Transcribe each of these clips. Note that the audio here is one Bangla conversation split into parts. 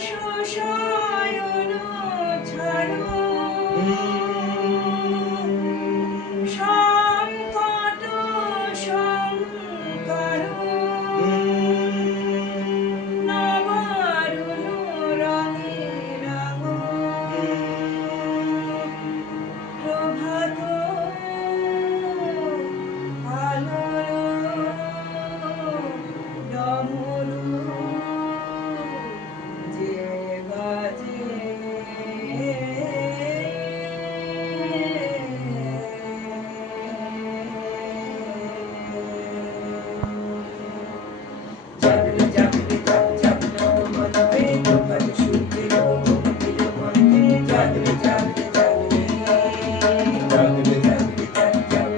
শয়ন ছাড়ো সংকট সংকর নবারুণ রঙে রাঙো প্রভাত আলোর ডমরু যে বাজে জাগরে জাগরে জাগ জাগ নবমন্ত্রে তোমার সূর্যের গম্ভীর মন্ত্রে জাগরে জাগরে জাগরে জাগরে জাগরে জাগ জাগ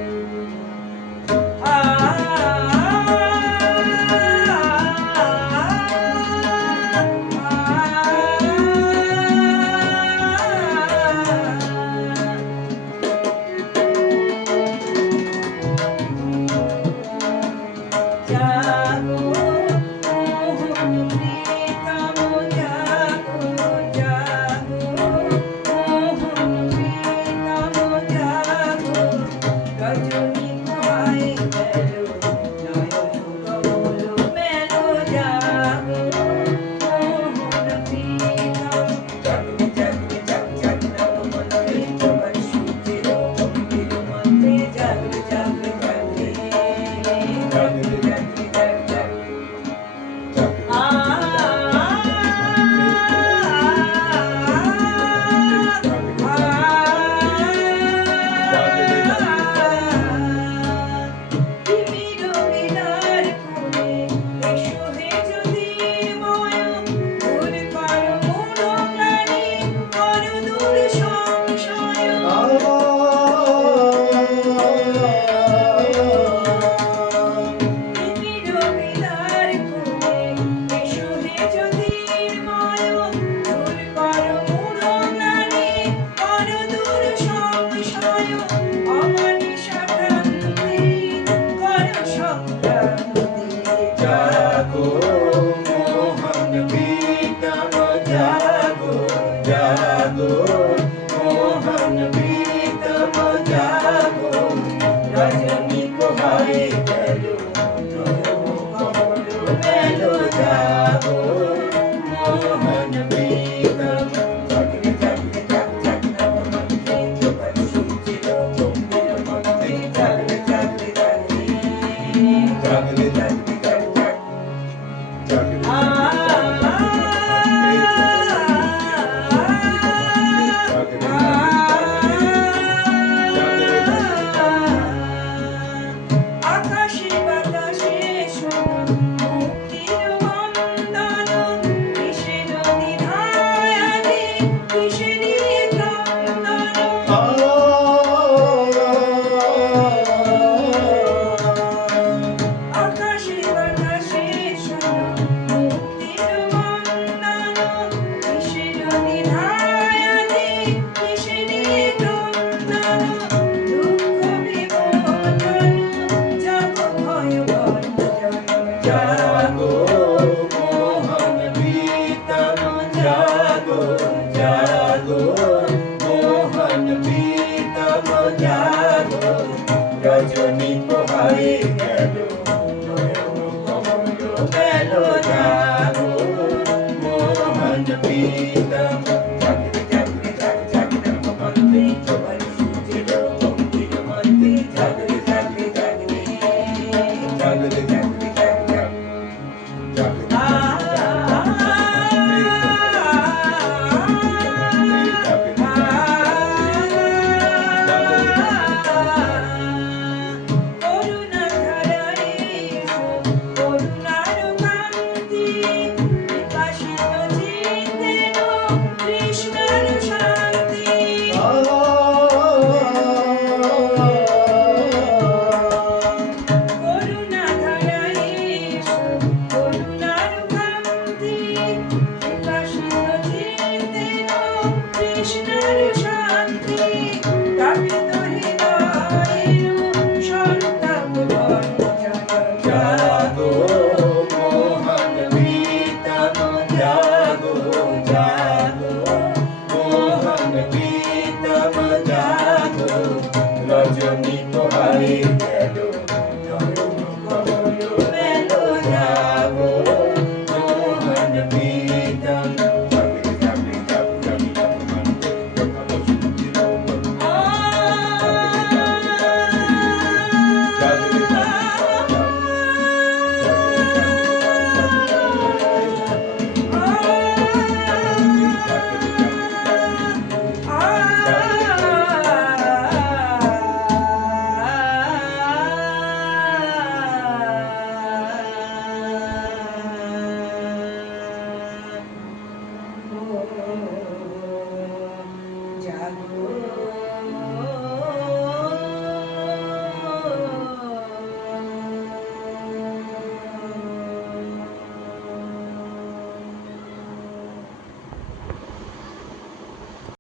জাগো মোহন প্রীতম জাগো জাগো মোহন প্রীতম জাগো রজনী কোহায় গেল নয়ন কমল মেলো জাগো মোহন প্রীতম জাগরে জাগরে জাগ জাগ নবমন্ত্রে তোমার সূর্যের গম্ভীর মন্ত্রে জাগরে জাগরে জাগরে জাগরে জাগরে জাগ জাগ জাগো মোহন প্রীতম জাগো জাগো মোহন প্রীতম জাগো রজনী কোহায় গেল নয়ন কমল মেলো জাগো মোহন প্রীতম জাগরে জাগরে জাগ জাগ নবমন্ত্রে তোমার সূর্যের গম্ভীর মন্ত্রে জাগরে জাগরে জাগরে জাগরে জাগরে জাগ জাগ আকাশে বাতাসে শোনো মুক্তির বন্দন কিসের দ্বিধায়াদি কিসেরই ক্রন্দন আকাশে বাতাসে শোনো মুক্তির বন্দন কিসের দ্বিধায়াদি কিসেরই ক্রন্দন দুঃখ বিমোচন জগ ভয় বঞ্চন জাগো মোহন প্রীতম জাগো জাগো মোহন প্রীতম জাগো রজনী কোহায় গেল নয়ন কমল মেলো জাগো মোহন প্রীতম জাগরে জাগরে জাগ জাগ নবমন্ত্রে তোমার সূর্যের গম্ভীর মন্ত্রে জাগরে জাগরে জাগরে জাগরে জাগরে জাগ জাগ করুণা ধারায় করুণার কান্তি বিকাশিত চিত্তেন কৃষ্ণের শান্তি করুণা ধারায় করুণার কান্তি বিকাশিত চিত্তেন কৃষ্ণের শান্তি তাপিত হৃদয়ের সন্তাপ বঞ্চন জাগো মোহন প্রীতম জাগো জাগো